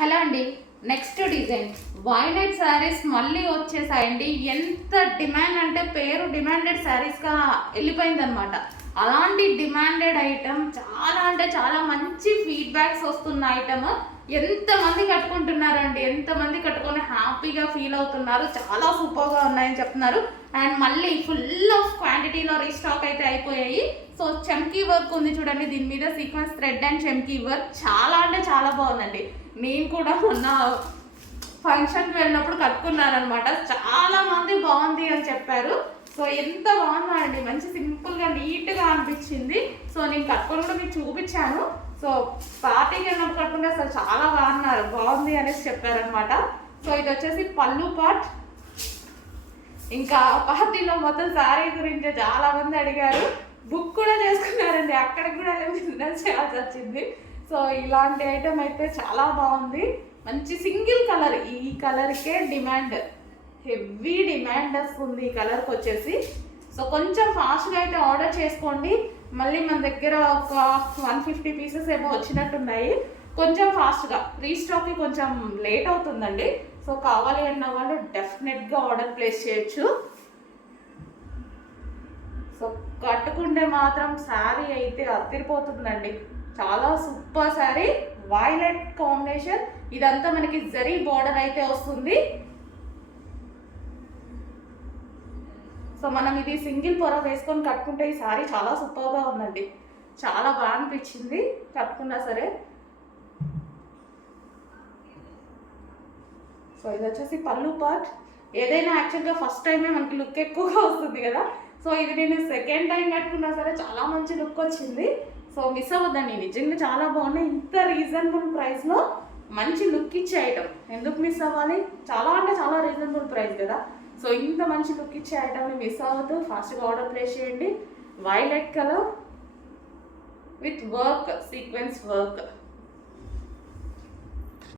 Hello అండి. Next design violet saris మళ్ళీ వచ్చేసాయండి. ఎంత డిమాండ్ అంటే పేరు డిమాండెడ్ శారీస్గా వెళ్ళిపోయిందనమాట. అలాంటి డిమాండెడ్ ఐటమ్ చాలా అంటే చాలా మంచి ఫీడ్బ్యాక్స్ వస్తున్న ఐటమ్. ఎంతమంది కట్టుకుంటున్నారండి, ఎంతమంది కట్టుకొని హ్యాపీగా ఫీల్ అవుతున్నారు. చాలా సూపర్గా ఉన్నాయని చెప్తున్నారు. అండ్ మళ్ళీ ఫుల్ ఆఫ్ క్వాంటిటీలో రీస్టాక్ అయితే అయిపోయాయి. సో చమ్కీ వర్క్ ఉంది చూడండి, దీని మీద సీక్వెన్స్ థ్రెడ్ అండ్ చమ్కీ వర్క్ చాలా అంటే చాలా బాగుందండి. నేను కూడా మొన్న ఫంక్షన్కి వెళ్ళినప్పుడు కట్టుకున్నానమాట. చాలా మంది బాగుంది అని చెప్పారు. సో ఎంత బాగుందండి, మంచి సింపుల్గా నీట్గా అనిపించింది. సో నేను కట్టుకొని కూడా మీకు చూపించాను. సో పార్టీకి వెళ్ళినప్పుడు కట్టుకుంటే అసలు చాలా బాగుంది అనేసి చెప్పారనమాట. సో ఇది వచ్చేసి పళ్ళు పార్ట్. ఇంకా పార్టీలో మొత్తం శారీ గురించి చాలా మంది అడిగారు, బుక్ కూడా చేసుకున్నారండి. అక్కడికి కూడా బిజినెస్ చేయాల్సి వచ్చింది. సో ఇలాంటి ఐటమ్ అయితే చాలా బాగుంది. మంచి సింగిల్ కలర్, ఈ కలర్కే డిమాండ్, హెవీ డిమాండ్ వస్తుంది ఈ కలర్కి వచ్చేసి. సో కొంచెం ఫాస్ట్గా అయితే ఆర్డర్ చేసుకోండి. మళ్ళీ మన దగ్గర ఒక 150 పీసెస్ ఏమో వచ్చినట్టున్నాయి. కొంచెం ఫాస్ట్గా, రీస్టాక్కి కొంచెం లేట్ అవుతుందండి. సో కావాలి అన్న వాళ్ళు డెఫినెట్గా ఆర్డర్ ప్లేస్ చేయొచ్చు. సో కట్టుకుంటే మాత్రం శారీ అయితే అదిరిపోతుందండి. చాలా సూపర్ శారీ, వైలెట్ కాంబినేషన్. ఇదంతా మనకి జరీ బార్డర్ అయితే వస్తుంది. సో మనం ఇది సింగిల్ పొర వేసుకొని కట్టుకుంటే ఈ శారీ చాలా సూపర్గా ఉందండి. చాలా బాగా అనిపించింది కట్టుకున్నా సరే. సో ఇది వచ్చేసి పళ్ళు పార్ట్. ఏదైనా యాక్చువల్గా ఫస్ట్ టైమే మనకి లుక్ ఎక్కువగా వస్తుంది కదా. సో ఇది నేను సెకండ్ టైం కట్టుకున్నా సరే చాలా మంచి లుక్ వచ్చింది. సో మిస్ అవ్వద్దండి, నిజంగా చాలా బాగున్నాయి. ఇంత రీజనబుల్ ప్రైస్లో మంచి లుక్ ఇచ్చే ఐటమ్ ఎందుకు మిస్ అవ్వాలి? చాలా అంటే చాలా రీజనబుల్ ప్రైస్ కదా. సో ఇంత మంచి లుక్ ఇచ్చే ఐటమ్ని మిస్ అవ్వద్దు, ఫాస్ట్గా ఆర్డర్ ప్లేస్ చేయండి. Violet colour with work, sequence work.